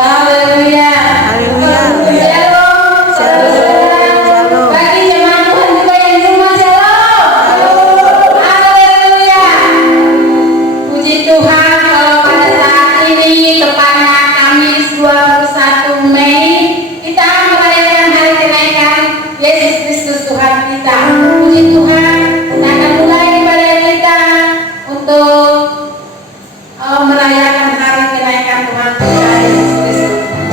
Haleluya. Haleluya. Shalom. Shalom. Bagi jemaat Tuhan juga yang di rumah, shalom. Haleluya. Puji Tuhan, kalau pada saat ini tepatnya Kamis 21 Mei kita merayakan hari kenaikan Yesus Kristus Tuhan kita. Puji Tuhan, kita akan mulai ibadah kita untuk merayakan hari kenaikan Tuhan kita Yesus Kristus.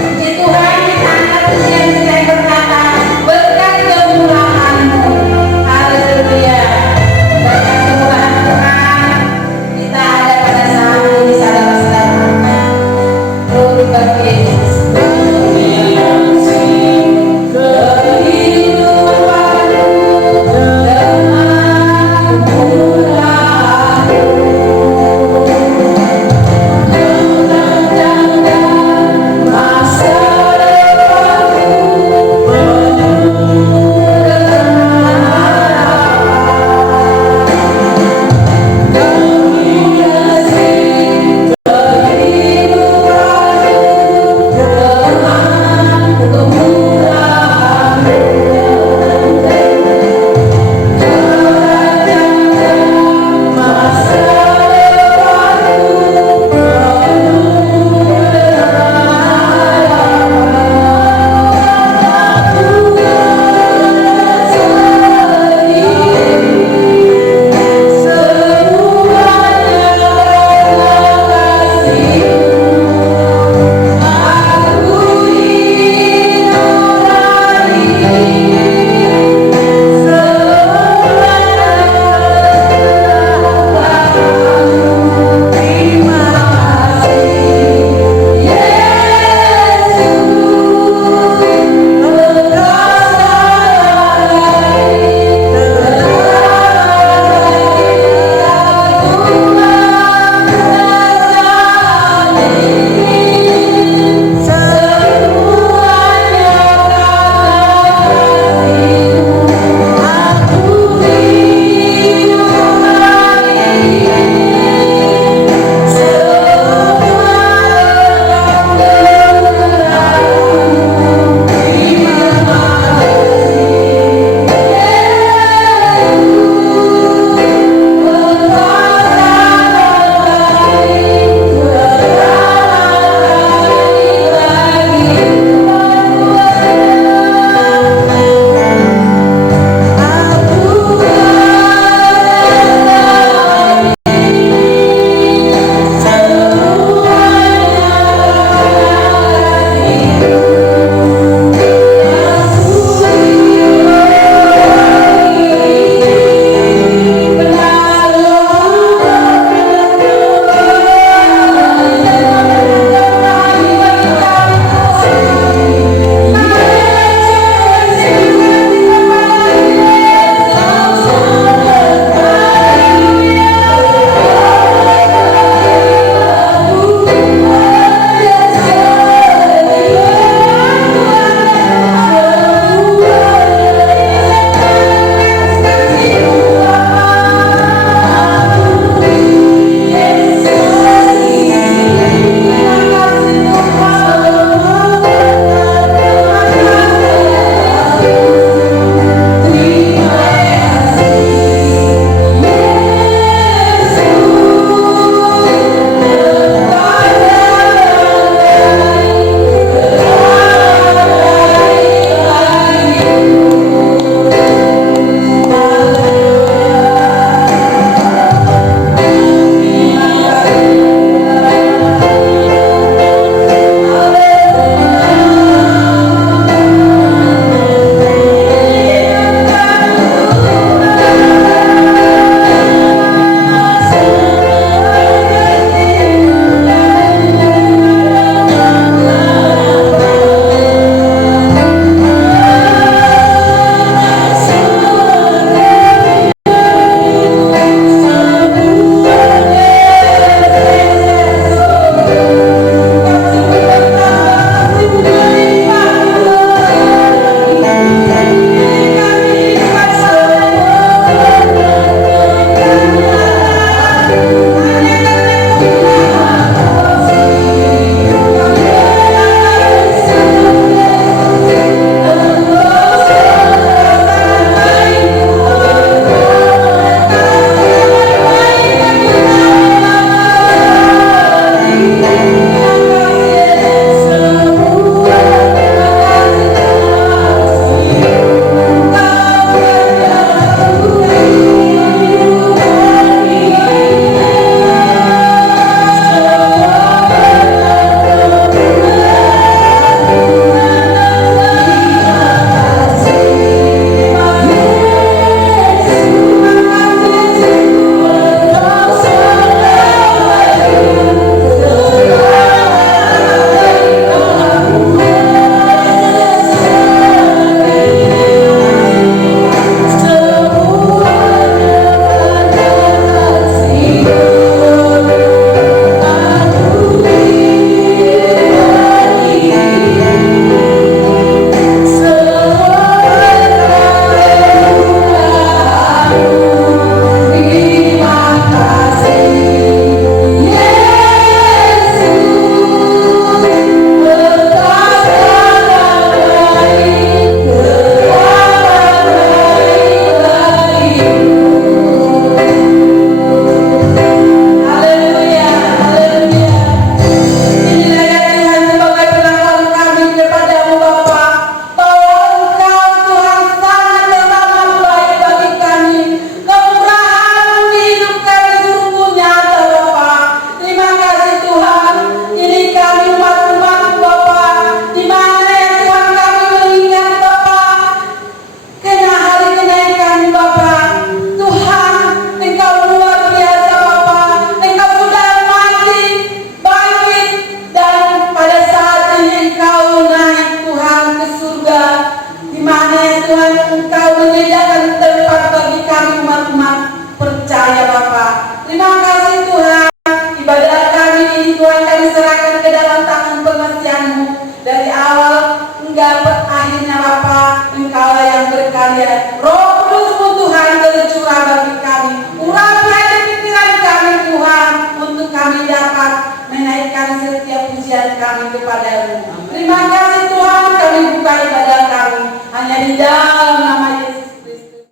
Terima kasih Tuhan, kami buka ibadah kami hanya di dalam nama Yesus Kristus.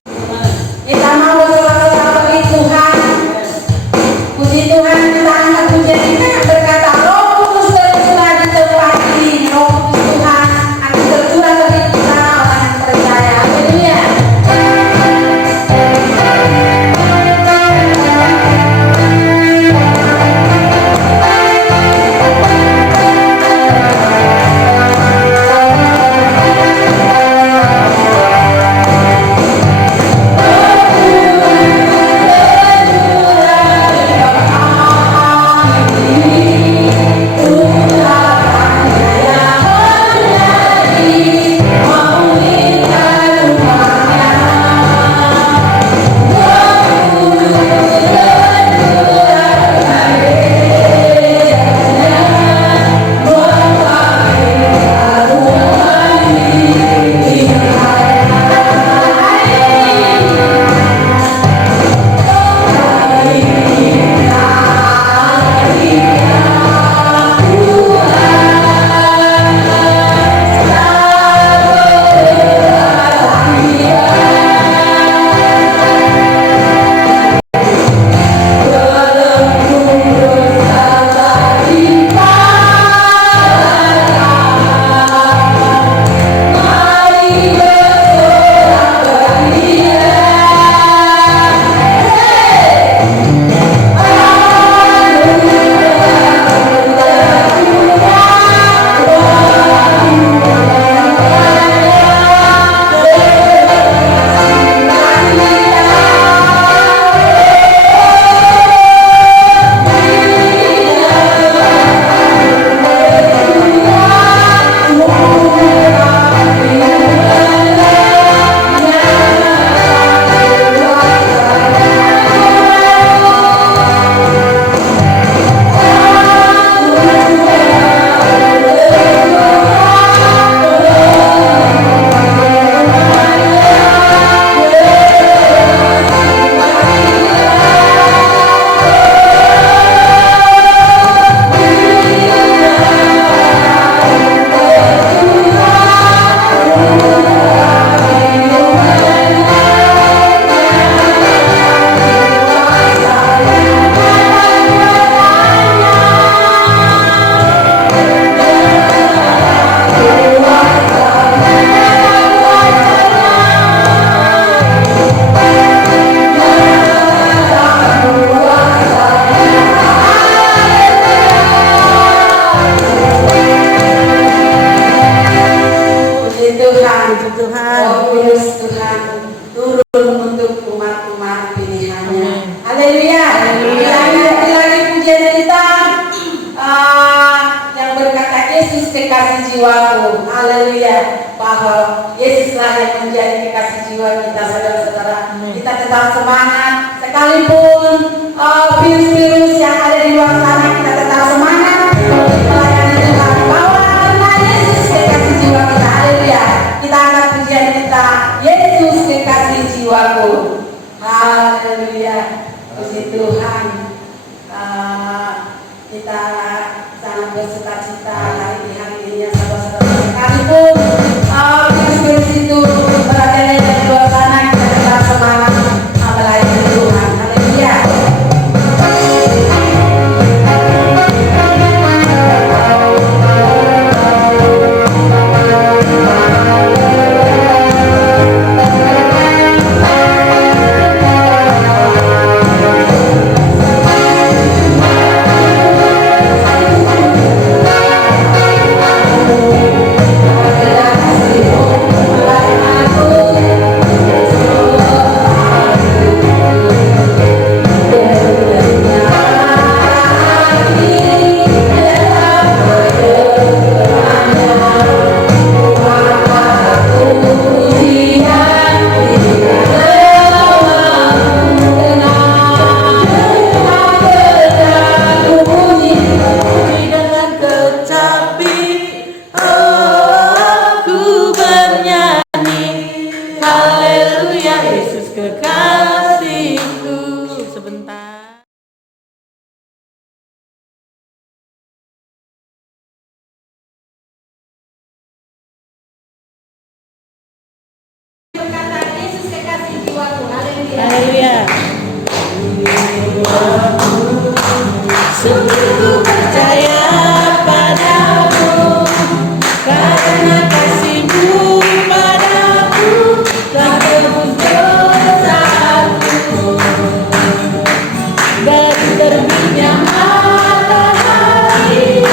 Kita mau bersorak-sorak bagi Tuhan. Puji Tuhan, kita angkat pujian kita berkata, Roh Kudus tercurah di tempat ini. Roh Kudus Tuhan akan tercurah bagi kita orang yang percaya. Haleluya. Haleluya. Sungguh ku percaya padamu, karena kasih-Mu padaku telah tebus dosaku. Dari terbitnya matahari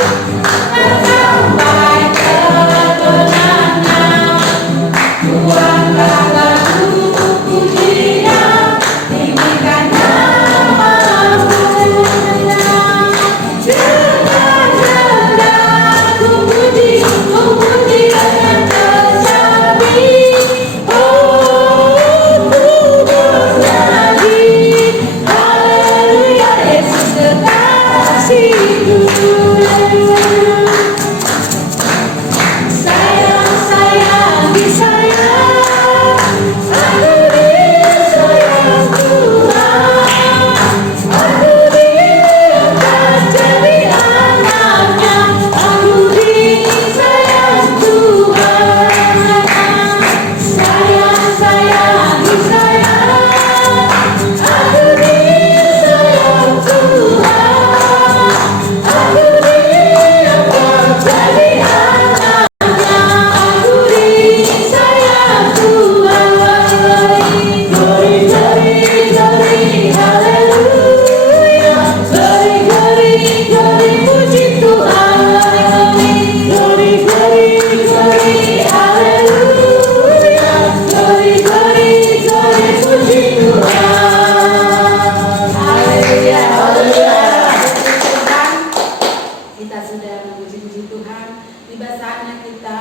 sampai kebenaran, Tuhanlah lagu pujian, tinggikan nama-Mu. Dengar-dengar ku puji dengan tercapi. Oh, ku bernyanyi, haleluya, Yesus kekasihku. Sayang, sayang, disayang, aku disayang Tuhan. Aku diangkat jadi anaknya, aku disayang Tuhan. Sayang, sayang, disayang, aku disayang Tuhan. Aku diangkat jadi anaknya, aku disayang Tuhan. Glory, glory, glory, haleluya. Glory, glory, glory, puji Tuhan. Glory, glory, glory, haleluya. Glory, glory, glory, puji Tuhan. Haleluya, haleluya. Kita sudah memuji Tuhan. Tiba saatnya kita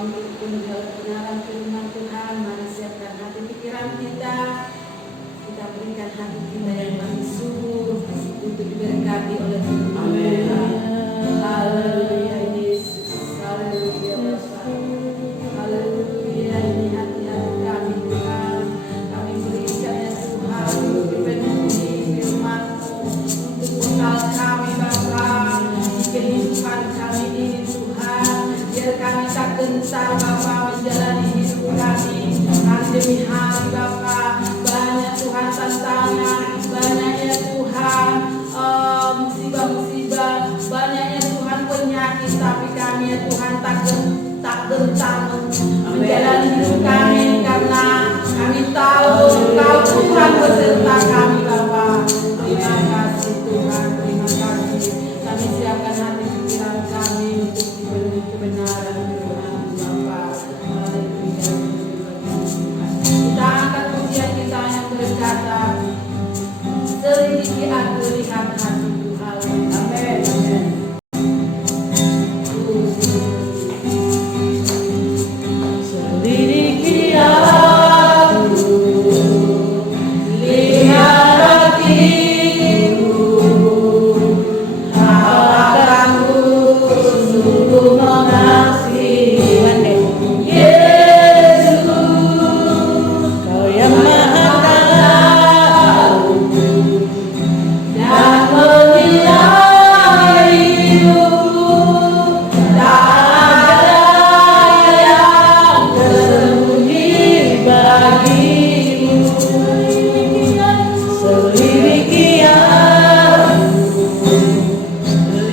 untuk kebenaran firman Tuhan. Mari siapkan hati pikiran kita. Kita berikan hati kita yang paling sungguh untuk diberkati oleh Tuhan. Haleluya Yesus. Haleluya Bapa. Haleluya, ini hati-hati kami Tuhan. Kami berikan ya Tuhan untuk dipenuhi firman-Mu, untuk bekal kami Bapa, kehidupan kami ini Tuhan. Biar kami tak gentar Bapa menjalani hidup kami hari demi hari Bapa. Banyak Tuhan tantangan, banyaknya Tuhan musibah-musibah, banyaknya Tuhan penyakit, tapi kami ya Tuhan tak gentar menjalani hidup kami, karena kami tahu Engkau Tuhan beserta kami Bapa. Terima kasih Tuhan, terima kasih. Kami siapkan hati pikiran kami untuk dipenuhi kebenaran firman Bapa. Haleluya. Kita angkat pujian kita yang berkata, selidiki aku, lihat hatiku. Amin. Amin. Selidiki aku, lihat hatiku, apakah ku sungguh mengasihi Yesus. Kau yang Maha tahu dan menilai hidupku, tak ada yang tersembunyi bagimu. Selidiki aku,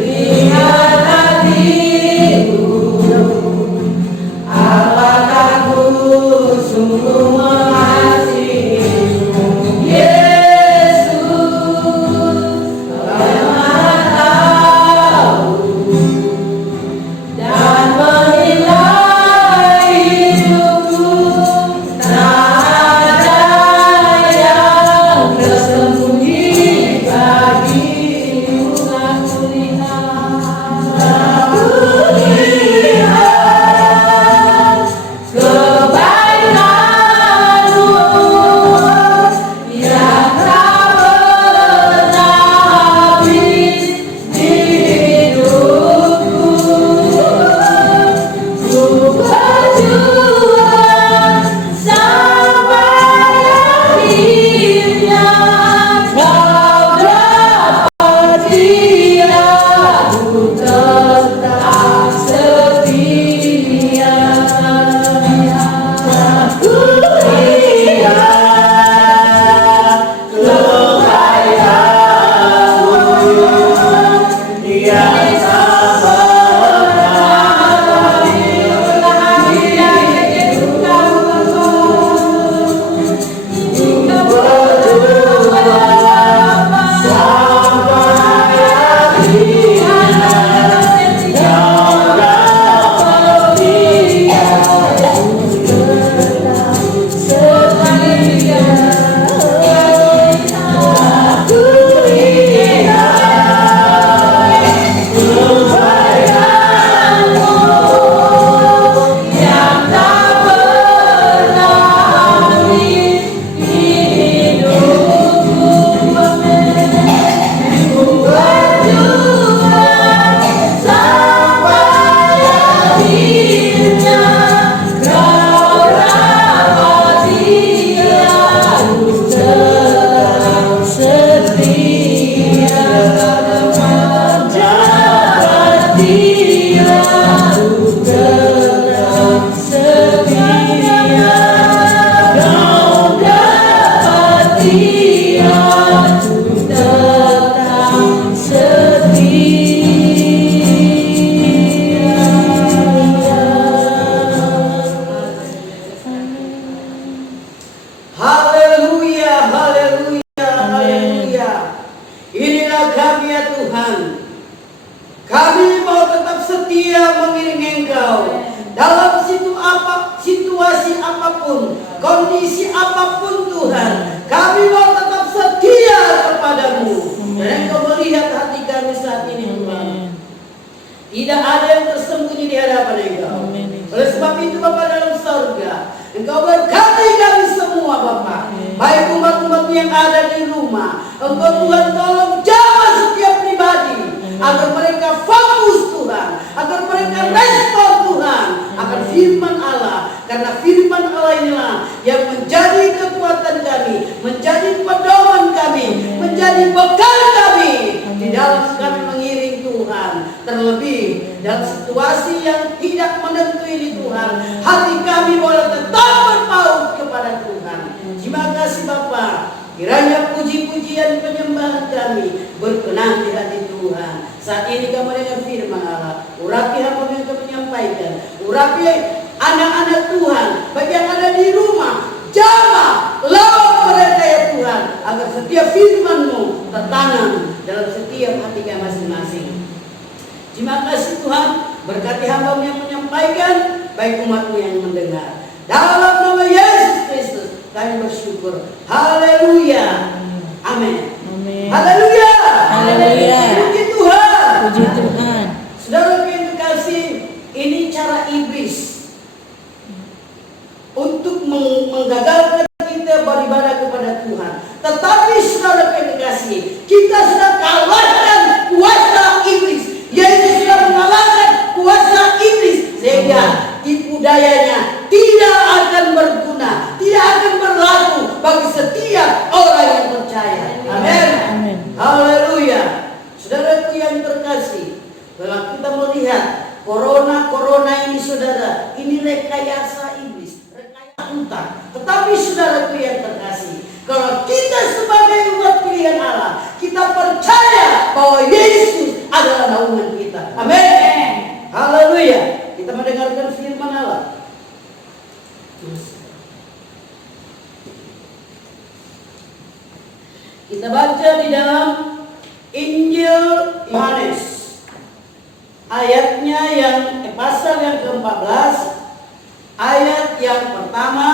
lihat hatiku, apakah ku sungguh mengasihimu Yesus. Kau yang Maha tahu dan menilai hidupku, tak ada yang tersembunyi bagimu. Aku lihat kebaikan Engkau. Dalam situasi apapun, kondisi apapun Tuhan, kami mau tetap setia kepadamu. Dan Engkau melihat hati kami saat ini Tuhan. Tidak ada yang tersembunyi di hadapan Engkau. Oleh sebab itu Bapa dalam surga, Engkau berkati kami semua Bapa. Baik umat-umat yang ada di rumah, Engkau Tuhan tolong jamah setiap pribadi, agar mereka fokus Tuhan, agar mereka respon Tuhan akan firman Allah. Karena firman Allah inilah yang menjadi kekuatan kami, menjadi pedoman kami, menjadi bekal kami di dalam kami mengiring Tuhan. Terlebih dalam situasi yang tidak menentu ini Tuhan, hati kami boleh tetap berpaut kepada Tuhan. Terima kasih Bapa. Kiranya puji-pujian penyembahan kami berkenan di hati Tuhan. Saat ini kami dengan firman Allah, urapi hamba yang kami menyampaikan, urapi anak-anak Tuhan, bagi yang ada di rumah, jamah lawan mereka ya Tuhan, agar setiap firman-Mu tertanam dalam setiap hati kami masing-masing. Terima kasih Tuhan, berkati hamba yang menyampaikan, baik umat-Mu yang mendengar. Dalam nama Yesus Kristus kami bersyukur. Haleluya. Amin. Haleluya. Haleluya. Puji Tuhan. Puji Tuhan. Saudara yang terkasih, ini cara iblis untuk menggagalkan kita beribadah kepada Tuhan. Tetapi saudara yang terkasih, kita sudah kalahkan kuasa iblis. Yesus sudah mengalahkan kuasa iblis, sehingga tipu dayanya tidak akan berguna, tidak akan berlaku bagi setiap orang yang percaya. Amin. Haleluya. Saudaraku yang terkasih, kalau kita melihat corona ini saudara, ini rekayasa iblis, rekayasa unta. Tetapi saudaraku yang terkasih, kalau kita sebagai umat pilihan Allah, kita percaya bahwa Yesus adalah naungan kita. Amin. Haleluya. Kita mendengarkan firman Allah. Kita baca di dalam Injil Yohanes, ayatnya pasal yang ke-14, ayat yang pertama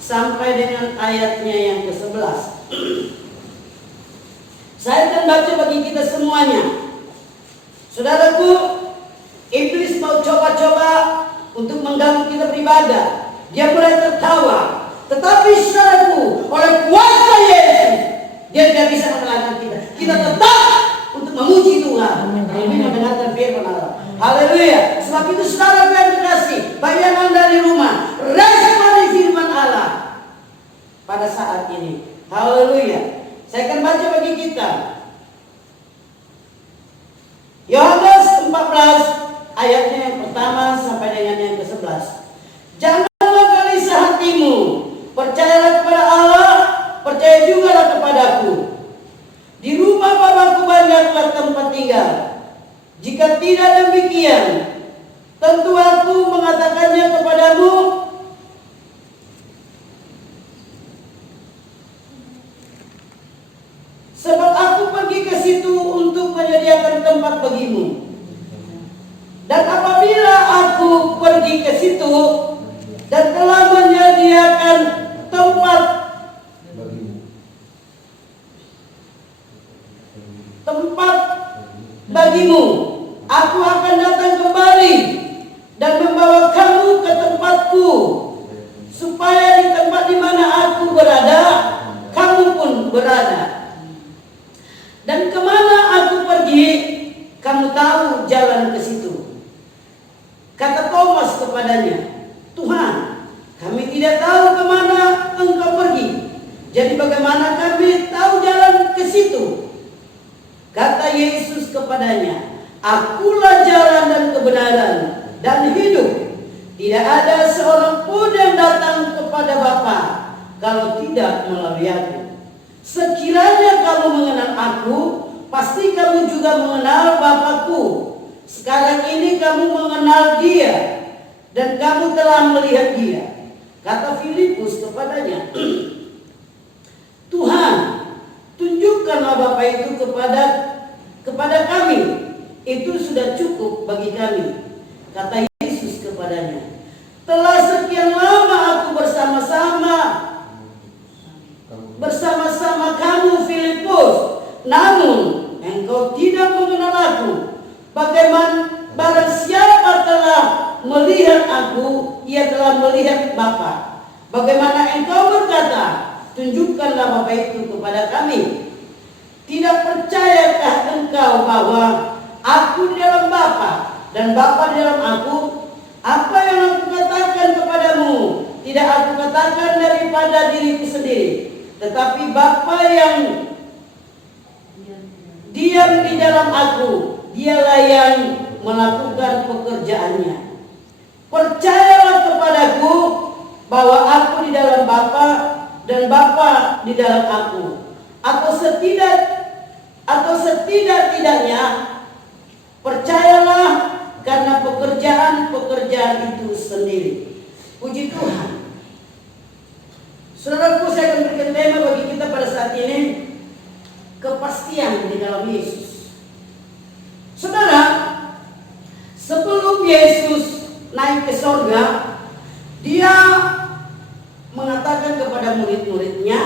sampai dengan ayatnya yang ke-11. Saya akan baca bagi kita semuanya. Saudaraku, iblis mau coba-coba untuk mengganggu kita beribadah. Dia mulai tertawa. Tetapi saudaraku, oleh kuasa Yesus, dia tidak bisa mengalahkan kita. Kita tetap untuk memuji Tuhan. Kami mendengarkan firman Allah. Haleluya. Sebab itu saudara yang terkasih, bayangan dari rumah, respon firman Allah pada saat ini. Haleluya. Saya akan baca bagi kita. Yohanes 14 ayatnya yang pertama sampai dengan yang ke-11. Janganlah gelisah hatimu, percayalah kepada Allah, percaya jugalah kepadaku. Di rumah Bapakku banyaklah tempat tinggal. Jika tidak demikian, tentu aku mengatakannya kepadamu. Sebab aku pergi ke situ untuk menyediakan tempat bagimu. Dan apabila aku pergi ke situ dan telah menyediakan tempat bagimu, aku akan datang kembali dan membawa kamu ke tempatku, supaya di tempat di mana aku berada, kamu pun berada. Dan kemana aku pergi, kamu tahu jalan ke situ. Kata Thomas kepadanya, Tuhan, kami tidak tahu kemana engkau pergi. Jadi bagaimana kami tahu jalan ke situ? Kata Yesus kepadanya, Akulah jalan dan kebenaran dan hidup. Tidak ada seorang pun yang datang kepada Bapa kalau tidak melalui aku. Sekiranya kamu mengenal aku, pasti kamu juga mengenal Bapakku. Sekarang ini kamu mengenal Dia dan kamu telah melihat Dia. Kata Filipus kepadanya, Tuhan, tunjukkanlah Bapa itu kepada kami. Itu sudah cukup bagi kami. Kata Yesus kepadanya, telah sekian lama aku bersama-sama kamu Filipus, namun engkau tidak mengenal aku. Bagaimana barang siapa telah melihat aku, ia telah melihat Bapa. Bagaimana engkau berkata, tunjukkanlah Bapa itu kepada kami. Tidak percayakah engkau bahwa aku di dalam Bapa dan Bapa di dalam aku? Apa yang aku katakan kepadamu tidak aku katakan daripada diriku sendiri, tetapi Bapa yang diam di dalam aku, dialah yang melakukan pekerjaannya. Percayalah kepadaku bahwa aku di dalam Bapa dan Bapa di dalam aku. Atau setidak-tidaknya percayalah karena pekerjaan itu sendiri. Puji Tuhan. Saudaraku, saya akan berikan tema bagi kita pada saat ini, kepastian di dalam Yesus. Saudara, sebelum Yesus naik ke surga, dia mengatakan kepada murid-muridnya,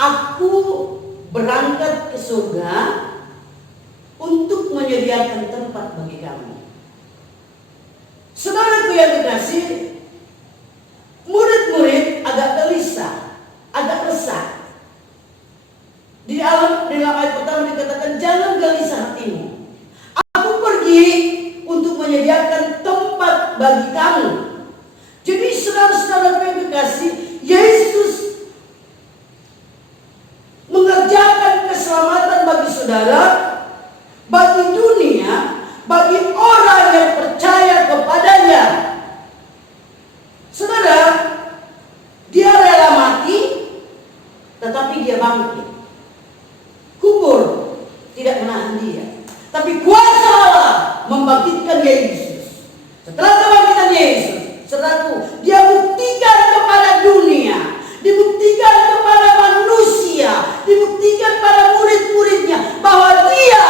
aku berangkat ke surga untuk menyediakan tempat bagi kamu. Saudaraku yang dikasih, murid-murid agak gelisah, agak resah. Di dalam ayat pertama dikatakan, jangan gelisah hatimu. Aku pergi untuk menyediakan tempat bagi kamu. Jadi saudara-saudara yang dikasih, Yesus mengerjakan keselamatan bagi saudara, bagi dunia, bagi orang yang percaya kepadanya. Saudara, dia rela mati, tetapi dia bangkit. Kubur tidak menahan dia, tapi kuasa Allah membangkitkan Yesus. Setelah kebangkitan Yesus, saudaraku, dia buktikan kepada dunia, dibuktikan kepada manusia, dibuktikan pada murid-muridnya bahwa dia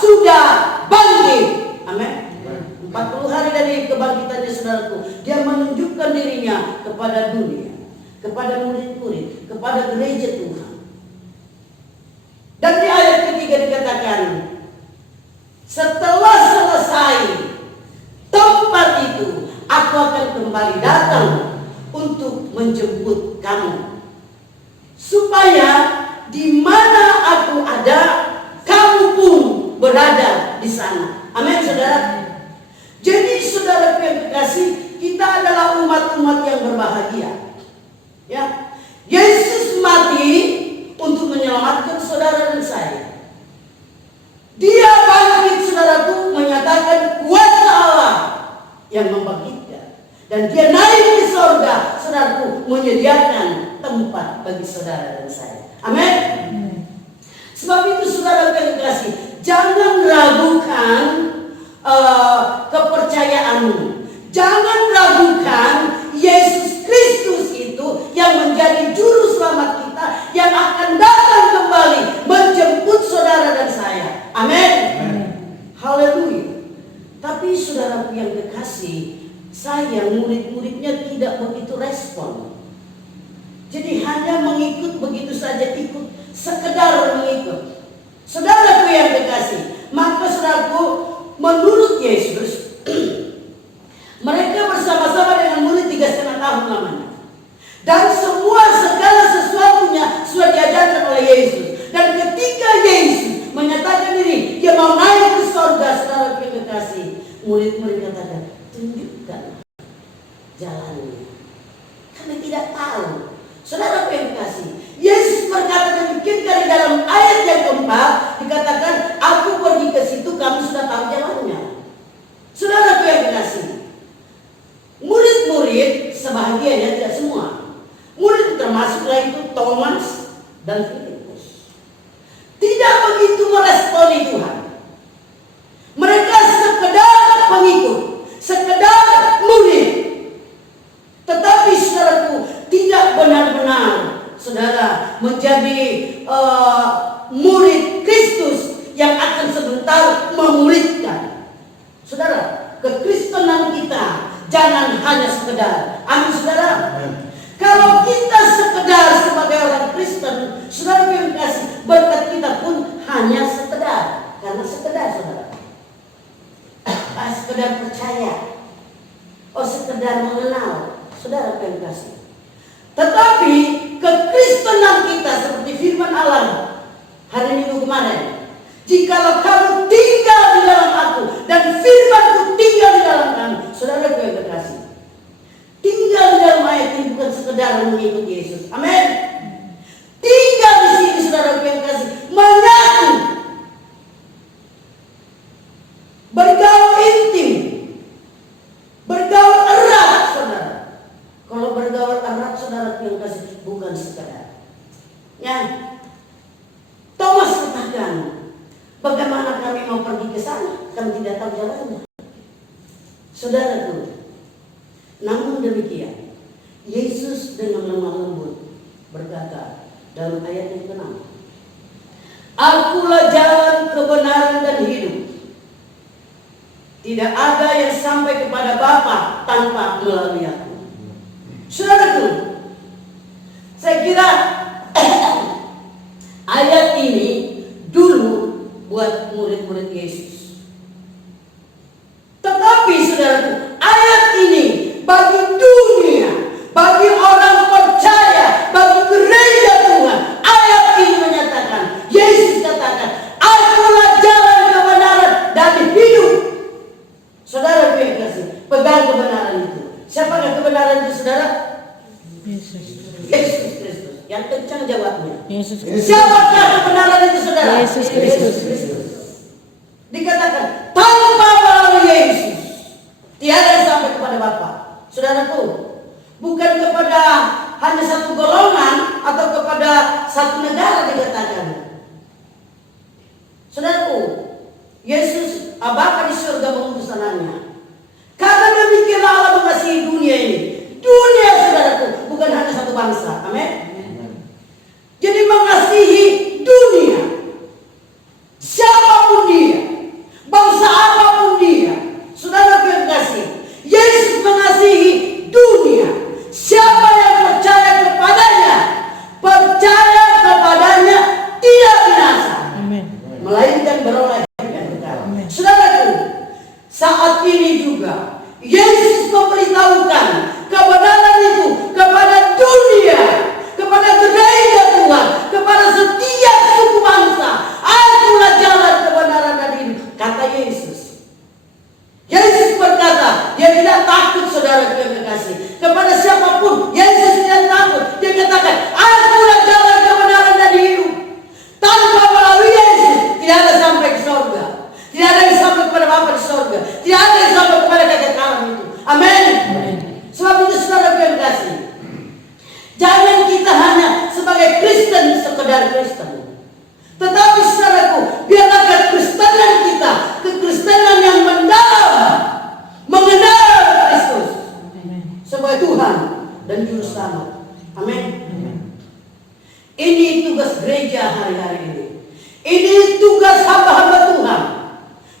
sudah bangkit. Amin. 40 hari dari kebangkitannya, saudaraku, dia menunjukkan dirinya kepada dunia, kepada murid-murid, kepada gereja Tuhan. Dan di ayat ketiga dikatakan, setelah selesai tempat itu, aku akan kembali datang untuk menjemput kamu, supaya di mana aku ada, kamu pun berada di sana. Amin, saudara. Jadi saudara yang dikasih, kita adalah umat-umat yang berbahagia. Ya, Yesus mati untuk menyelamatkan saudara dan saya. Dia bangkit, saudaraku, menyatakan kuasa Allah yang membangkitkan. Dan dia naik ke surga, saudaraku, menyediakan tempat bagi saudara dan saya. Amin. Sebab itu saudara yang dikasih, jangan ragukan kepercayaanmu. Jangan ragukan Yesus Kristus itu yang menjadi juru selamat kita, yang akan datang kembali menjemput saudara dan saya. Amin. Haleluya. Tapi saudaraku yang kekasih, saya murid-muridnya tidak begitu respon. Jadi hanya mengikut begitu saja, ikut sekedar mengikut. Saudaraku yang kekasih, maka saudaraku, menurut Yesus, mereka bersama-sama dengan murid 3,5 tahun lamanya. Dan segala sesuatunya sudah diajarkan oleh Yesus. Dan ketika Yesus menyatakan diri, dia mau naik ke surga, saudara yang kekasih, murid-murid katakan, tunjukkan jalannya. Kami tidak tahu. Saudara yang kekasih, Yesus berkata demikian dari dalam ayat yang keempat, dikatakan, aku pergi ke situ, kamu sudah tahu jalannya. Saudara yang kekasih, murid-murid sebahagiannya, tidak semua. Murid termasuklah itu Thomas dan Filipus, tidak begitu meresponi Tuhan. Mereka sekedar pengikut, sekedar murid. Tetapi saudaraku, tidak benar-benar saudara menjadi murid Kristus yang akan sebentar memuridkan. Saudara, kekristenan kita jangan hanya sekedar. Amin saudara. Kalau kita sekedar sebagai orang Kristen, saudara yang kasih, berkat kita pun hanya sekedar. Karena sekedar saudara. Sekedar percaya. Oh sekedar mengenal. Saudara yang kasih. Tetapi kekristenan kita seperti firman Allah hari Minggu kemarin. Jikalau kamu tinggal di dalam aku dan firmanku tinggal di dalam kamu, saudara yang terkasih. Tinggal di dalam ayat ini bukan sekedar mengikuti Yesus. Amin. Tinggal di sini saudara yang kasih, menyatu, bergaul intim, bergaul erat saudara. Kalau bergaul erat saudara yang kasih bukan sekedar. Ya, Thomas katakan, bagaimana kami mau pergi ke sana? Kami tidak tahu jalannya. Saudaraku, namun demikian, Yesus dengan lemah lembut berkata dalam ayat yang ke-6, Akulah jalan, kebenaran dan hidup. Tidak ada yang sampai kepada Bapa tanpa melalui aku. Saudaraku, saya kira ayat ini dulu buat murid-murid Yesus. Tetapi saudaraku, ayat ini bagi dunia, bagi orang percaya, bagi gereja Tuhan, ayat ini menyatakan, Yesus katakan, Akulah jalan, kebenaran dan hidup. Saudara yang kasih, pegang kebenaran itu. Siapakah kebenaran itu saudara? Yesus. Yesus Kristus. Yang kencang jawabnya. Yesus Kristus. Siapakah kebenaran itu saudara? Yesus Kristus. Dikatakan tanpa melalui Yesus tiada yang sampai kepada Bapa. Saudaraku, bukan kepada hanya satu golongan atau kepada satu negara dikatakan. Saudaraku, Yesus Bapa di surga mengutus anaknya. Karena demikianlah Allah mengasihi dunia ini. Dunia saudaraku bukan hanya satu bangsa. Amin. Jadi mengasihi dunia. Siapapun dia, bangsa apapun dia, saudara yang kasih. Yesus mengasihi dunia. Siapa yang percaya kepadanya, percaya kepadanya tidak binasa, Amin. melainkan beroleh hidup kekal. Saudaraku, saat ini juga Yesus memberitahukan kebenaran itu kepada dunia, kepada gereja Tuhan, kepada setiap suku bangsa. Akulah jalan, kebenaran dan hidup, kata Yesus. Yesus berkata, dia tidak takut saudara yang terkasih. Kepada siapapun, Yesus tidak takut. Dia katakan, Akulah jalan, kebenaran dan hidup. Tanpa melalui Yesus, tidak ada sampai ke surga. Tidak ada yang sampai kepada Bapa di surga. Tidak ada yang sampai kepada kekekalan itu. Amin. Sebab itu saudara yang kasih, jangan kita hanya sebagai Kristen sekedar Kristen. Tetapi saudaraku, biarlah kekristenan kita, kekristenan yang mendalam, mengenal Kristus sebagai Tuhan dan Juru Selamat. Amin. Ini tugas gereja hari-hari ini. Ini tugas hamba-hamba Tuhan.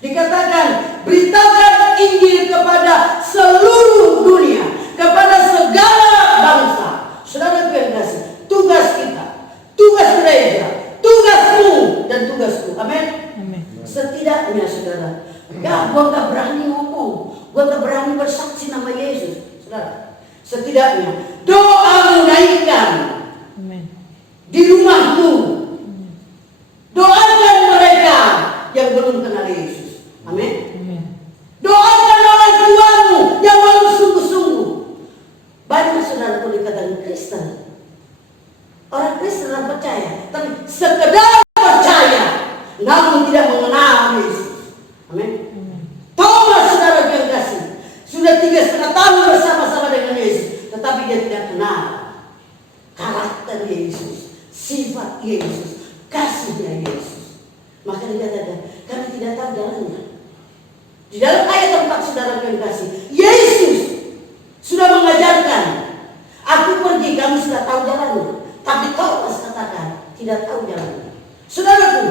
Dikatakan, beritakan Injil kepada seluruh dunia, kepada segala bangsa. Saudara yang kasih, tugas kita, tugas gereja, tugasmu dan tugasku. Amin. Setidaknya saudara, gua gak berani ngomong, gua gak berani bersaksi nama Yesus. Saudara, setidaknya doa naikkan di rumahmu. Doakan mereka yang belum kenal Yesus. Amin. Doakan orang tuamu yang belum sungguh-sungguh. Banyak saudara pun dikatakan Kristen. Orang Kristen orang percaya, tapi sekedar percaya, namun tidak mengenal Yesus. Amin. Thomas saudara yang kasih, sudah 3,5 tahun bersama-sama dengan Yesus, tetapi dia tidak kenal karakter Yesus, sifat Yesus, kasihnya Yesus. Maka dikatakan, kami tidak tahu jalannya. Di dalam ayat 4 saudara yang kasih, Yesus sudah mengajarkan, aku pergi, kamu sudah tahu jalannya. Tapi Thomas katakan, tidak tahu jalannya. Saudaraku,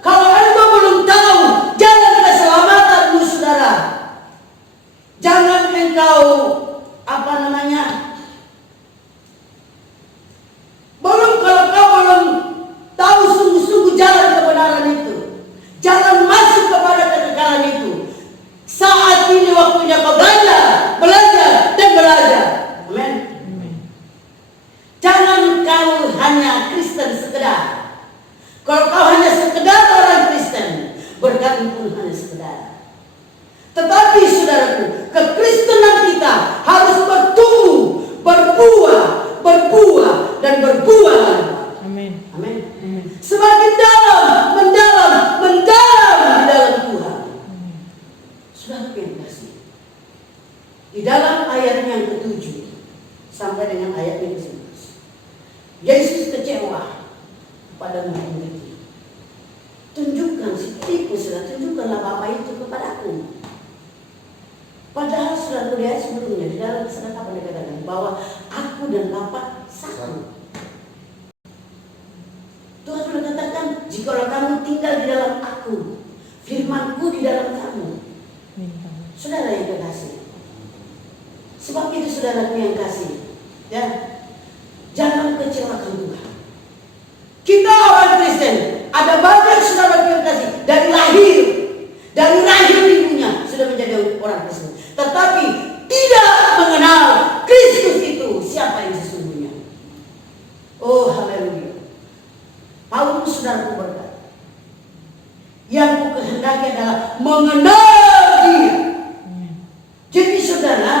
kalau engkau belum tahu jalan keselamatanmu saudara, jangan engkau apa namanya? Kalau kau belum tahu sungguh-sungguh jalan kebenaran itu, jalan masuk kepada kekekalan itu, saat ini waktunya kau belajar dan belajar. Amin. Jangan kau hanya Kristen sekedar. Kalau kau hanya sekedar orang Kristen, berkat pun hanya sekedar. Tetapi saudaraku, kekristenan kita harus bertumbuh, berbuah dan berbuah. Amin. Amin. Semakin dalam, mendalam di dalam Tuhan. Saudara yang kasih. Di dalam ayat yang ke-7 sampai dengan ayat yang ke-11, Yesus kecewa kepada murid itu. Tunjukkan si tipu, sudah tunjukkanlah Bapa itu kepadaku. Padahal sudah kulihat sebelumnya di dalam sedekah dikatakan bahwa aku dan Bapa satu. Tuhan sudah katakan, jikalau kamu tinggal di dalam aku, firman-Ku di dalam kamu. Saudara yang kekasih. Sebab itu saudaraku yang kasih, ya, jangan kecewakan Tuhan. Kita orang Kristen, ada banyak saudara yang kasih dari lahir ibunya sudah menjadi orang Kristen. Tetapi tidak mengenal Kristus itu siapa yang sesungguhnya. Oh haleluya. Paulus saudaraku berkata, yang ku kehendaki adalah mengenal Dia. Jadi saudara,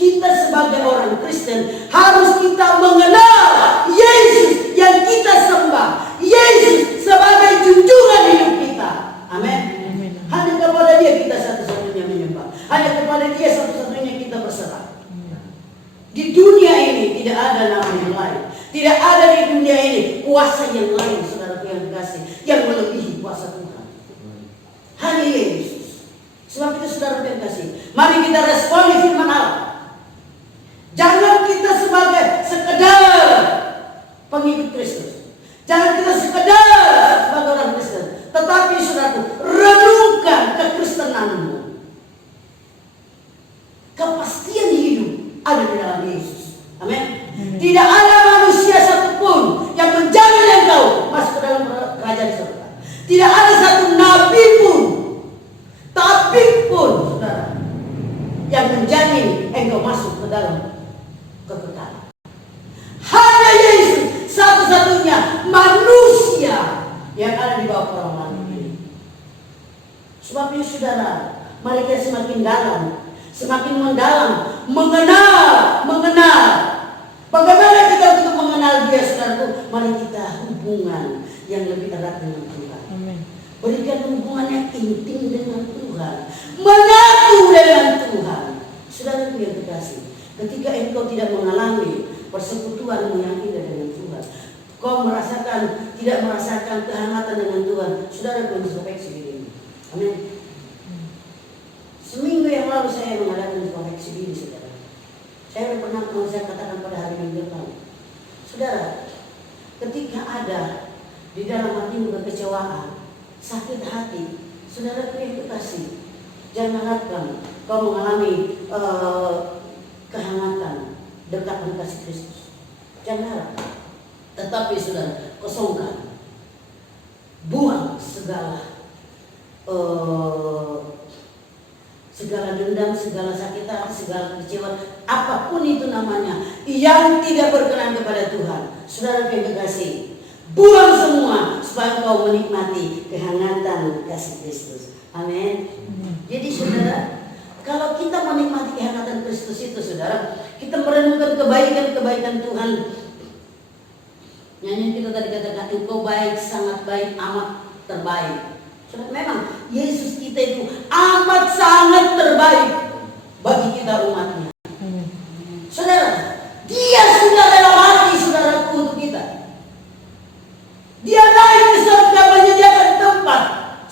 kita sebagai orang Kristen harus kita mengenal Yesus yang kita sembah, Yesus sebagai junjungan hidup kita. Amin. Hanya kepada Dia kita satu-satunya menyembah. Hanya kepada Dia satu-satunya kita berserah. Di dunia ini tidak ada nama yang lain. Tidak ada di dunia ini kuasa yang lain, saudara yang kasih, yang melebihi kuasa Tuhan. Hanya Yesus. Sebab itu saudara yang kasih, mari kita responi firman Allah. Jangan kita sekedar pengikut Kristus. Jangan kita sekedar sebagai orang Kristen. Tetapi saudaraku, renungkan kekristenanmu. Kepastian hidup ada di dalam Yesus. Amin. Tidak ada manusia satupun yang menjamin engkau masuk ke dalam kerajaan surga. Tidak ada satu nabi pun, tabib pun, saudara, yang menjamin engkau masuk ke dalam kekekalan. Hanya Yesus satu-satunya manusia yang ada di bawah pertolongan ini. Sebab itu saudara, mari kita semakin dalam, semakin mendalam, mengenal. Bagaimana kita untuk mengenal Dia, saudaraku? Mari kita hubungan yang lebih erat dengan Tuhan. Amin. Berikan hubungan yang intim dengan Tuhan, menyatu dengan Tuhan. Saudaraku yang terkasih, ketika engkau tidak mengalami persekutuan yang indah dengan Tuhan, kau tidak merasakan kehangatan dengan Tuhan, saudara pun introspeksi diri. Amin. Seminggu yang lalu saya mengadakan introspeksi diri, saudara. Saya pernah saya katakan pada hari Minggu lalu, saudara, ketika ada di dalam hatimu kekecewaan, sakit hati, saudara yang kekasih, jangan harapkan kau mengalami kehangatan dekat dengan kasih Kristus. Jangan harap. Tetapi saudara, kosongkan, buang segala dendam, segala sakit hati, segala kecewaan, apapun itu namanya, yang tidak berkenan kepada Tuhan. Saudara yang kekasih, buang semua supaya kau menikmati kehangatan kasih Kristus. Amin. Jadi saudara, kalau kita menikmati kehangatan Kristus itu, saudara, kita merenungkan kebaikan Tuhan. Nyanyian kita tadi katakan, engkau baik, sangat baik, amat terbaik. Saudara, memang Yesus kita itu amat sangat terbaik bagi kita umatnya. Saudara, Dia sudah rela mati, saudaraku, untuk kita. Dia naik ke surga menyediakan tempat.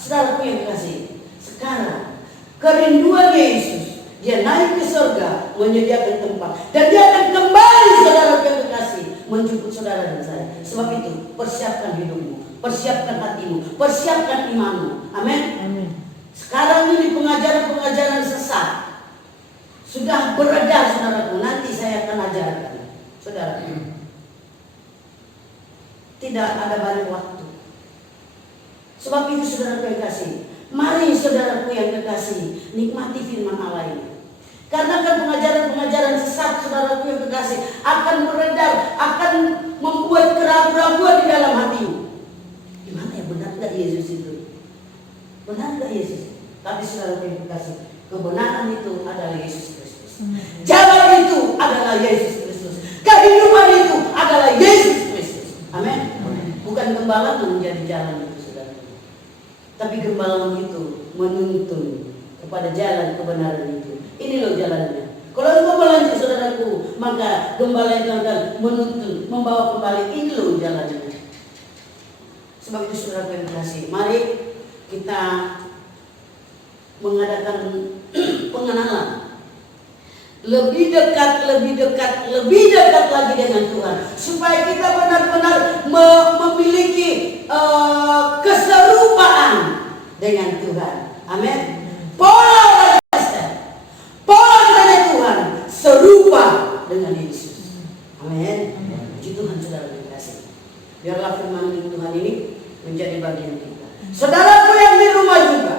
Saudaraku yang kekasih, sekarang kerinduan Yesus, Dia naik ke surga menyediakan tempat, dan Dia akan kembali, saudara yang kekasih, menjemput saudara dan saya. Sebab itu, persiapkan hidupmu, persiapkan hatimu, persiapkan imanmu. Amin. Sekarang ini pengajaran-pengajaran sesat sudah beredar saudaraku. Nanti saya akan ajarkan saudaraku. Tidak ada banyak waktu. Sebab itu saudaraku yang kasih, mari saudaraku yang kekasih, nikmati firman Allah ini. Karena kan pengajaran-pengajaran sesat saudaraku yang kekasih akan beredar, akan membuat keraguan-keraguan di dalam hatimu. Gimana ya, benar nggak Yesus itu? Benar nggak Yesus? Tapi saudaraku yang kekasih, kebenaran itu adalah Yesus Kristus. Jalan itu adalah Yesus Kristus. Kehidupan itu adalah Yesus Kristus. Amin. Bukan gembala menjadi jalan itu saudara. Tapi gembala itu menuntun kepada jalan kebenaran itu. Ini loh jalannya. Kalau engkau melanjut saudaraku, maka gembala itu akan menuntun, membawa kembali. Ini loh jalannya. Sebab itu saudaraku yang kasih, mari kita mengadakan pengenalan. Lebih dekat lagi dengan Tuhan, supaya kita benar-benar memiliki keserupaan dengan Tuhan. Amin. Pola dengan Tuhan serupa dengan Yesus. Amin. Puji Tuhan saudara yang kasih. Biarlah firman Tuhan ini menjadi bagian kita. Saudaraku yang di rumah juga,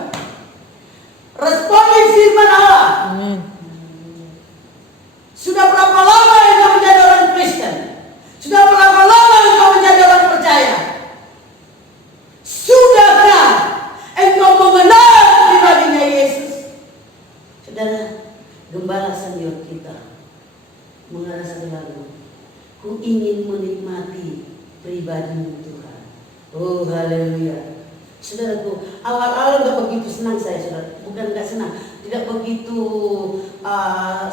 responi firman Allah. Amin. Sudah berapa lama engkau menjadi orang Kristen? Sudah berapa lama engkau menjadi orang percaya? Sudahkah engkau mengenal pribadinya Yesus? Saudara, gembala senior kita mengarah satu lagu, ku ingin menikmati pribadimu Tuhan. Oh haleluya. Saudaraku, awal-awal gak begitu senang saya saudara. Bukan gak senang, tidak begitu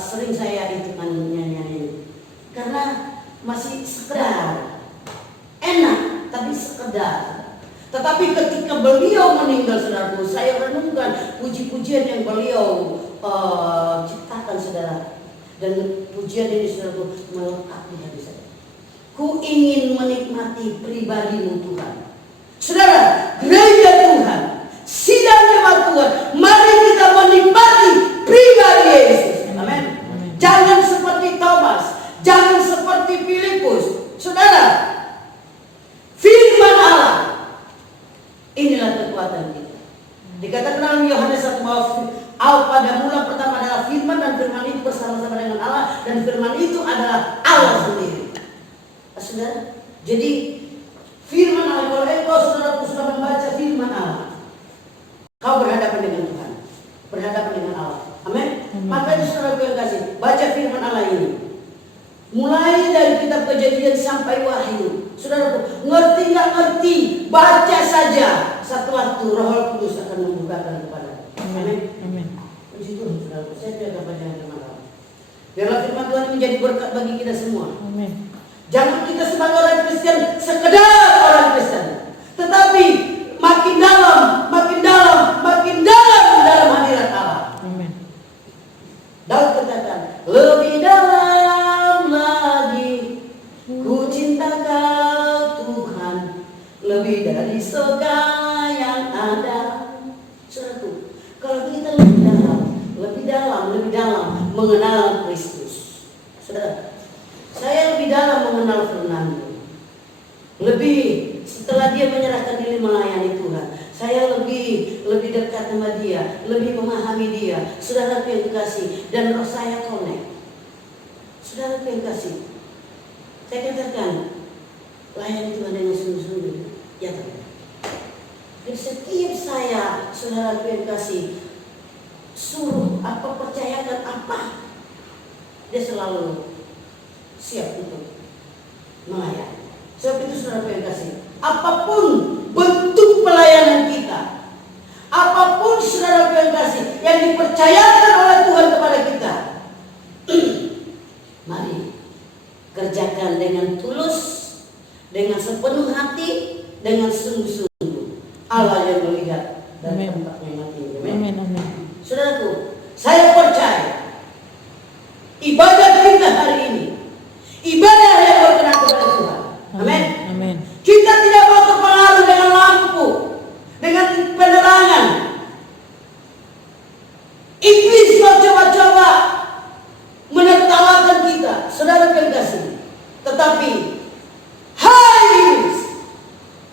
sering saya itu nyanyi. Karena masih sekedar enak, tapi sekedar. Tetapi ketika beliau meninggal saudaraku, saya renungkan puji-pujian yang beliau ciptakan saudara. Dan pujian ini saudaraku melekat di hati saya. Ku ingin menikmati pribadimu Tuhan. Saudara, gereja Tuhan, sidang jemaat Tuhan, mari kita menikmati pribadi Yesus. Amin. Jangan seperti Thomas, jangan seperti Filipus. Saudara, firman Allah inilah kekuatan kita. Dikatakan dalam Yohanes 1 bahwa pada mula pertama adalah firman, dan firman itu bersama-sama dengan Allah, dan firman itu adalah Allah sendiri. Saudara, jadi firman Allah, kalau engkau saudaraku sudah membaca firman Allah, kau berhadapan dengan Tuhan, berhadapan dengan Allah. Amin. Makanya saudaraku yang kasih, baca firman Allah ini. Mulai dari kitab Kejadian sampai Wahyu. Saudaraku, ngerti nggak ngerti, baca saja. Satu waktu Roh Kudus akan membukakan kepada. Amin. Amin. Puji Tuhan saudaraku, saya biarkan bacaan firman Allah. Biarlah firman Tuhan menjadi berkat bagi kita semua. Amin. Jangan kita sebagai orang Kristen sekedar orang Kristen, tetapi makin dalam hadirat Allah. Amin. Daud katakan, lebih dalam lagi ku cinta Kau Tuhan, lebih dari segala yang ada. Saudaraku, kalau kita lebih dalam mengenal Kristus, saudara. Saya lebih dalam mengenal Fernando. Lebih setelah dia menyerahkan diri melayani Tuhan, saya lebih dekat sama dia, lebih memahami dia. Saudara yang kasih, dan roh saya connect. Saudara yang kasih, saya katakan layani Tuhan dengan sungguh-sungguh. Ya Tuhan. Dan setiap saya, saudara yang kasih, suruh apa, percayakan apa, dia selalu siap untuk melayani. Sebab itu saudara yang kasih, apapun bentuk pelayanan kita, apapun saudara yang kasih yang dipercayakan oleh Tuhan kepada kita, mari kerjakan dengan tulus, dengan sepenuh hati, dengan sungguh-sungguh. Allah yang melihat dan tempatnya hati. Amin. Amin. Saudaraku, saya percaya ibadah kita hari ini, ibadah yang berkenan kepada Tuhan. Amin. Amin. Kita tidak mau terpengaruh dengan lampu, dengan penerangan. Iblis mau coba-coba saudara yang kasih. Tetapi hai iblis,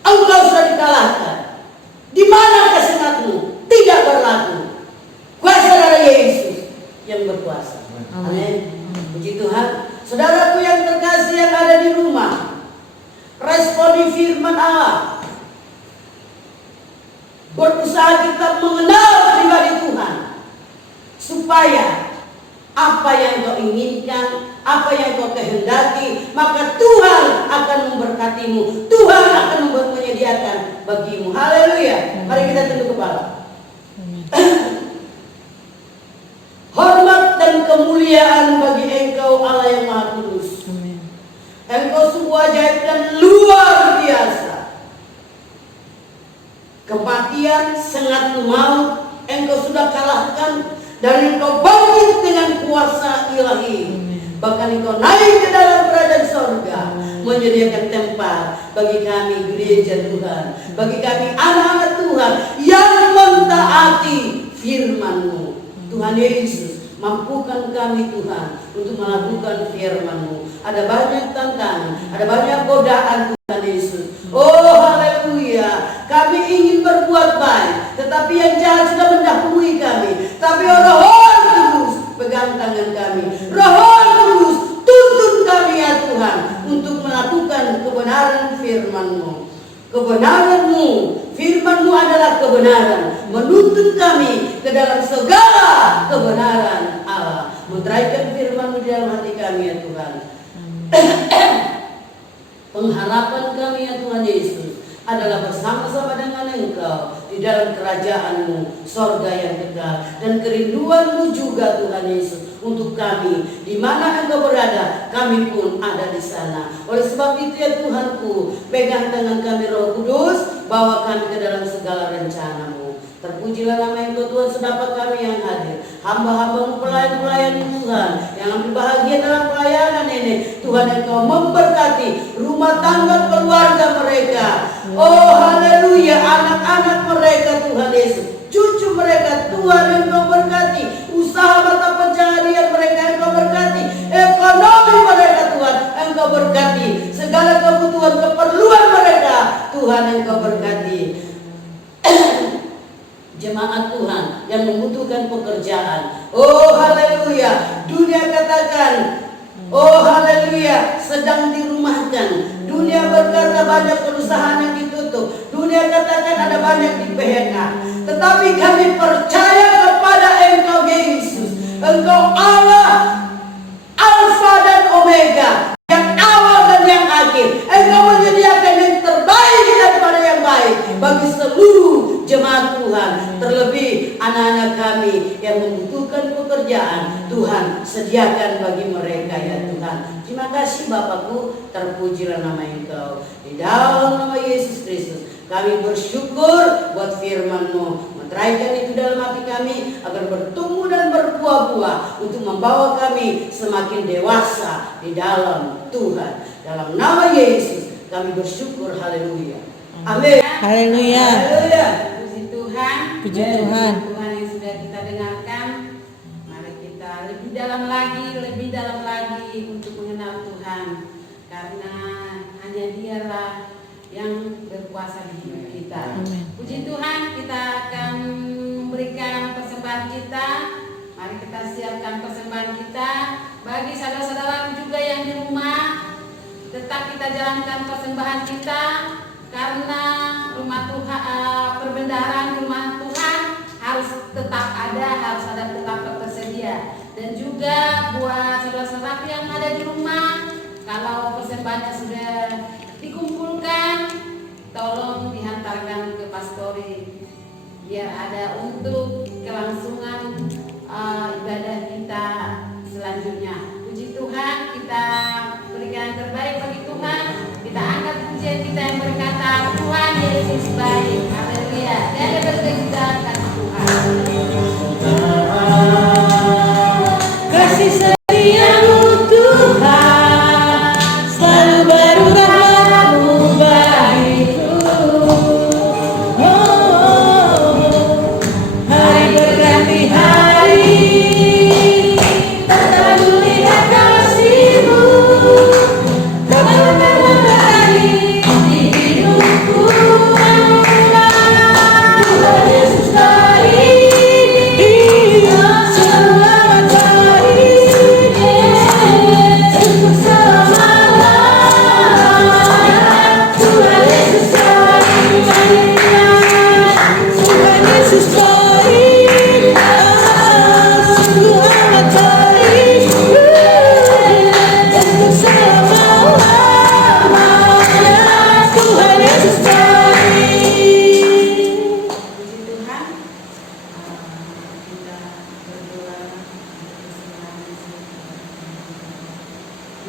engkau sudah dikalahkan. Di mana kesengatmu tidak berlaku. Kuasa darah Yesus yang berkuasa. Amin. Puji Tuhan. Saudaraku yang terkasih yang ada di rumah, responi firman Allah. Berusaha kita mengenal pribadi Tuhan, supaya apa yang kau inginkan, apa yang kau kehendaki, maka Tuhan akan memberkatimu. Tuhan akan menyediakan bagimu. Haleluya. Mari kita tunduk kepala. Hormat dan kemuliaan bagi Engkau Allah yang Maha Kudus. Engkau sungguh ajaib dan luar biasa. Kematian, sengat maut, Engkau sudah kalahkan. Dan Engkau bangkit dengan kuasa ilahi. Bahkan Engkau naik ke dalam kerajaan sorga, menyediakan tempat bagi kami gereja Tuhan, bagi kami anak-anak Tuhan yang mentaati firman-Mu. Tuhan Yesus, mampukan kami Tuhan untuk melakukan firman-Mu. Ada banyak tantangan, ada banyak godaan Tuhan Yesus. Oh haleluya. Kami ingin berbuat baik, tetapi yang jahat sudah mendahului kami. Tapi Roh Kudus pegang tangan kami. Roh Kudus tuntun kami ya Tuhan untuk melakukan kebenaran firman-Mu. Kebenaran-Mu, firman-Mu adalah kebenaran, menuntun kami ke dalam segala kebenaran Allah. Meneraikan firman-Mu di dalam hati kami ya Tuhan. Pengharapan kami ya Tuhan Yesus adalah bersama-sama dengan Engkau di dalam kerajaan-Mu, sorga yang kekal. Dan kerinduan-Mu juga Tuhan Yesus untuk kami, di mana Engkau berada, kami pun ada di sana. Oleh sebab itu ya Tuhanku, pegang tangan kami Roh Kudus, bawa kami ke dalam segala rencana-Mu. Terpujilah nama Engkau Tuhan, sedapat kami yang hadir, hamba-hamba-Mu, pelayan-pelayan Tuhan yang ambil bahagia dalam pelayanan ini. Tuhan Engkau memberkati rumah tangga keluarga mereka. Oh haleluya, anak-anak mereka Tuhan Yesus, cucu mereka Tuhan Engkau berkati, usaha mata pencaharian mereka Engkau berkati, ekonomi mereka Tuhan Engkau berkati, segala kebutuhan keperluan mereka Tuhan Engkau berkati. Jemaat Tuhan yang membutuhkan pekerjaan, oh haleluya, dunia katakan, oh haleluya, sedang dirumahkan. Dunia berkata banyak perusahaan yang ditutup, dunia katakan ada banyak di PHK. Tetapi kami percaya kepada Engkau Yesus, Engkau Allah Alfa dan Omega, yang awal dan yang akhir. Engkau menyediakan yang terbaik daripada yang baik bagi seluruh jemaat Tuhan, terlebih anak-anak kami yang membutuhkan pekerjaan. Tuhan, sediakan bagi mereka ya Tuhan. Terima kasih Bapakku, terpujilah nama Engkau. Di dalam nama Yesus Kristus kami bersyukur buat firman-Mu. Meteraikan itu dalam hati kami agar bertumbuh dan berbuah-buah untuk membawa kami semakin dewasa di dalam Tuhan. Dalam nama Yesus kami bersyukur. Haleluya. Amin. Haleluya. Haleluya. Puji Tuhan. Puji Tuhan. Tuhan yang sudah kita dengarkan. Mari kita lebih dalam lagi untuk mengenal Tuhan, karena hanya Dialah yang berkuasa di hidup kita. Amin. Puji Tuhan, kita akan memberikan persembahan kita. Mari kita siapkan persembahan kita. Bagi saudara-saudara juga yang di rumah, tetap kita jalankan persembahan kita, karena rumah Tuhan, perbendaharaan rumah Tuhan harus tetap ada, harus ada tetap tersedia. Dan juga buat saudara-saudara yang ada di rumah, kalau persembahannya sudah dikumpulkan, tolong dihantarkan ke pastori biar ada untuk kelangsungan ibadah kita selanjutnya. Puji Tuhan, kita berikan yang terbaik bagi Tuhan. Kita angkat pujian kita yang berkata, Tuhan Yesus baik. Haleluya. Dan ada berkata Tuhan. Kasih setiamu Tuhan selalu berubah-ubah bagiku. Hari berganti hari, tak melihat kasih-Mu.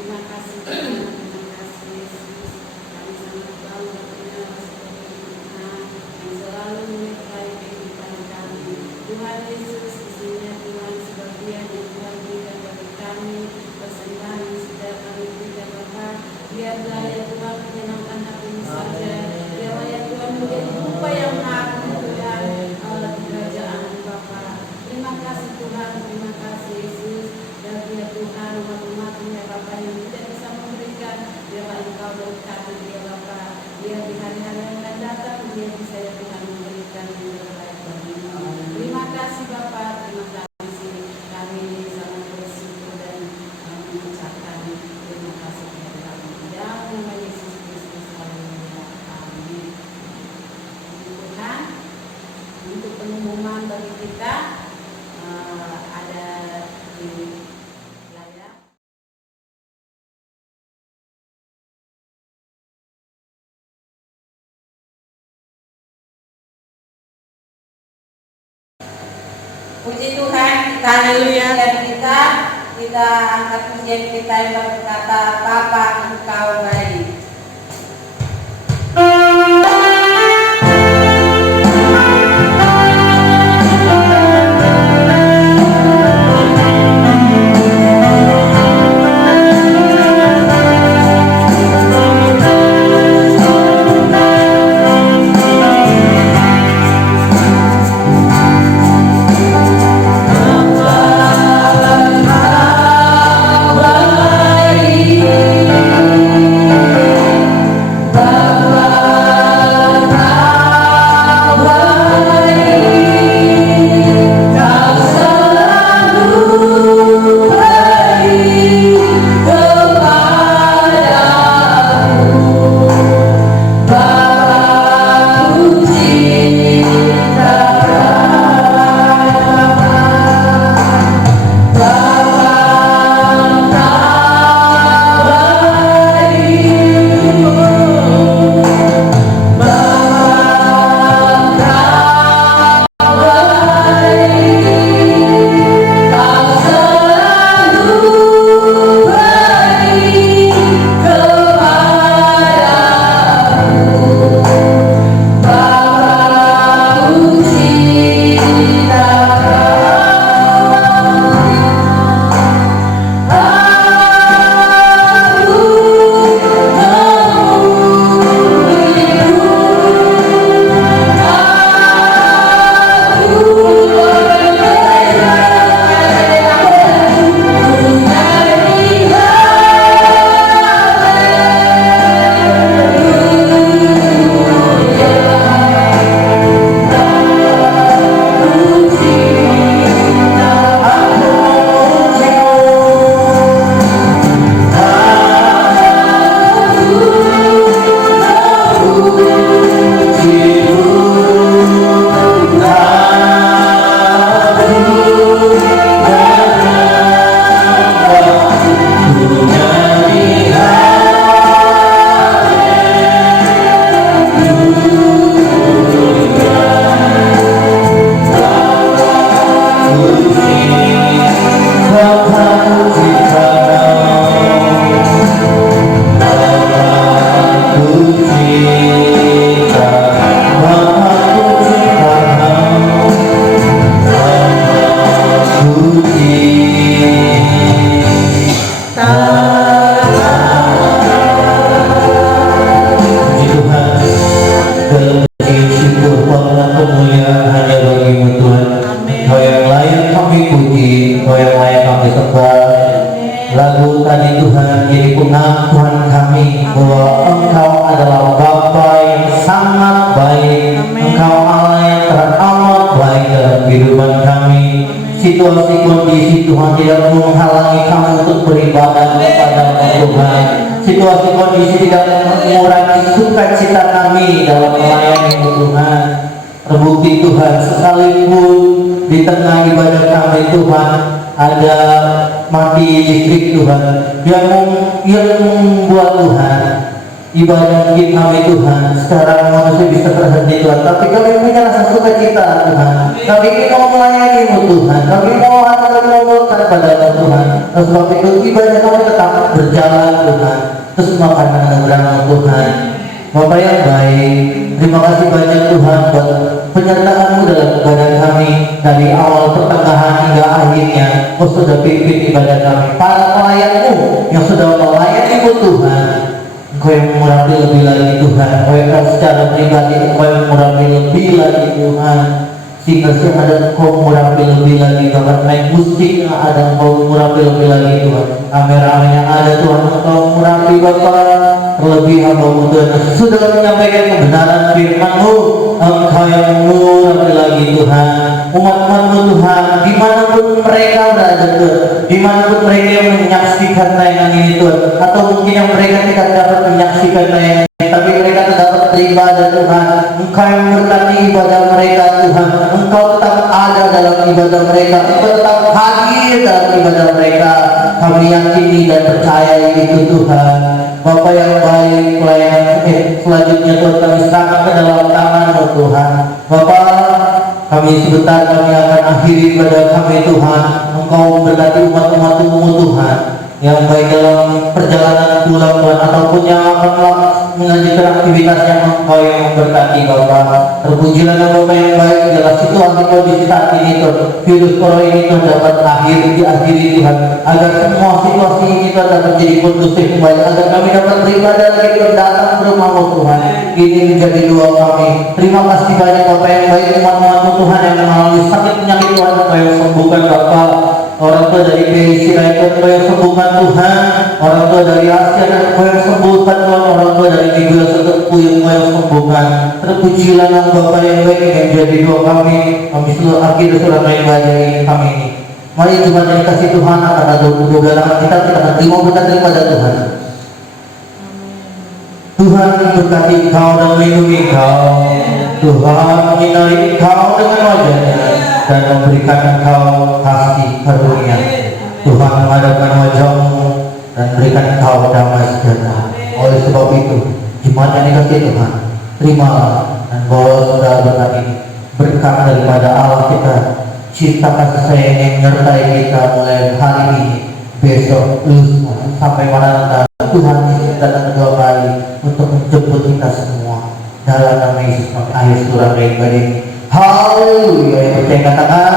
Terima kasih Tuhan, terima kasih Yesus. Kami sangat bangga punya sebagai Tuhan yang selalu menyertai kehidupan kami. Tuhan Yesus, isinya Tuhan sebagian yang Tuhan berikan bagi kami, persembahan yang sudah kami berikan Bapa. Biarlah ya Tuhan menyenangkan hatimu saja. Biarlah ya Tuhan menjadi upah yang agung Tuhan di kerajaan Bapa. Terima kasih Tuhan, terima kasih Yesus. Dan ya Tuhan, umat-umatmu ya Bapa yang tidak bisa memberikan, biarlah Engkau berkati dia Bapa. Biar di hari-hari yang akan datang dia bisa ya Tuhan memberikan yang terbaik bagimu. Terima kasih Bapa, terima kasih. Kami sangat bersyukur dan mengucapkan terima kasih kepada kami. Dalam nama Yesus Kristus, haleluya. Amin. Tuhan, untuk pengumuman bagi kita ada di layar. Puji Tuhan, kita Haleluya. kita angkat pujian kita yang berkata, Bapa Engkau baik. Lagu tadi Tuhan jadi pengakuan kami bahwa Engkau adalah Bapa yang sangat baik. Engkau Allah yang teramat baik dalam kehidupan kami. Situasi kondisi Tuhan tidak menghalangi kami untuk beribadah kepada Tuhan. Situasi kondisi tidak mengurangi sukacita kami dalam melayani Tuhan. Terbukti Tuhan, sekalipun di tengah ibadah kami Tuhan ada mati listrik Tuhan yang membuat Tuhan ibadah mungkin kami Tuhan secara manusia bisa terhenti Tuhan, tapi kami punya rasa sukacita Tuhan. Kami ingin mau melayani-Mu Tuhan, kami mau hati kami mau melekat pada-Mu Tuhan. Oleh sebab itu ibadah kami tetap berjalan Tuhan, terus makan anugerah-Mu Tuhan. Bapak yang baik, terima kasih banyak Tuhan buat penyertaan-Mu dalam ibadah kami dari awal pertengahan hingga akhirnya. Kau sudah pimpin ibadah kami, para pelayan-Mu yang sudah melayani-Mu Tuhan. Engkau yang mengurapi lebih lagi Tuhan, Engkau yang secara pribadi Engkau yang mengurapi lebih lagi Tuhan, sehingga ada Engkau mengurapi lebih lagi bahkan naik musik yang ada Engkau mengurapi lebih lagi Tuhan, kamera yang ada Tuhan Engkau mengurapi Bapak, terlebih hamba-Mu Tuhan sudah menyampaikan kebenaran firman-Mu, Engkau yang mengurapi lagi Tuhan umat-umat-Mu Tuhan, dimanapun mereka berada Tuhan, dimanapun mereka yang menyaksikan tayangan ini Tuhan, atau mungkin yang mereka tidak dapat menyaksikan tayangan ini, tapi mereka tetap beribadah Tuhan. Engkau yang memberkati ibadah mereka Tuhan, Engkau tetap ada dalam ibadah mereka, Engkau tetap hadir dalam ibadah mereka. Kami yakini dan percaya itu Tuhan. Bapak yang baik, pelayanan selanjutnya Tuhan kami serahkan ke dalam tangan-Mu Tuhan. Bapak, kami sebentar kami akan akhiri ibadah kami Tuhan. Engkau memberkati umat-umat-Mu Tuhan yang baik dalam perjalanan pulang Tuhan ataupun yang akan melanjutkan aktivitas yang Engkau yang memberkati Bapak. Terpujilah nama Bapak yang baik dalam situasi kondisi saat ini Tuhan. Virus corona ini Tuhan dapat diakhiri Tuhan, agar semua situasi ini Tuhan dapat jadi kondusif kembali, agar kami dapat beribadah lagi Tuhan datang ke rumah-Mu Tuhan. Ini menjadi doa kami. Terima kasih banyak Bapak yang baik, umat-umat-Mu Tuhan yang mengalami sakit penyakit Tuhan, Engkau yang sembuhkan Bapak. Orang tua dari PIC Engkau yang sembuhkan Tuhan, orang tua dari Asia Engkau yang sembuhkan Tuhan, orang tua dari Miguel Setepu Engkau yang sembuhkan. Terpujilah nama Bapa yang baik yang menjadi doa kami seluruh akhir surat yang baik kami ini. Mari Jumat yang kasih Tuhan akan ada doa kita akan terima berkat daripada Tuhan. Tuhan memberkati Engkau dan melindungi Engkau. Tuhan menyinari Engkau dengan wajah-Nya dan memberikan Engkau kasih karunia. Tuhan menghadapkan wajah-Mu dan berikan Engkau damai sejahtera. Oleh sebab itu, jemaat yang dikasihi Tuhan, terimalah dan bawa saudara berkat ini, berkat daripada Allah kita, cinta kasih sayang yang menyertai kita mulai hari ini, besok, lusa, sampai mana Tuhan Yesus datang kedua kali untuk menjemput kita semua. Dalam nama Yesus, akhir surah Al-Baqarah ini. Haleluya, yang percaya katakan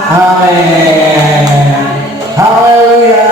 amin. Haleluya.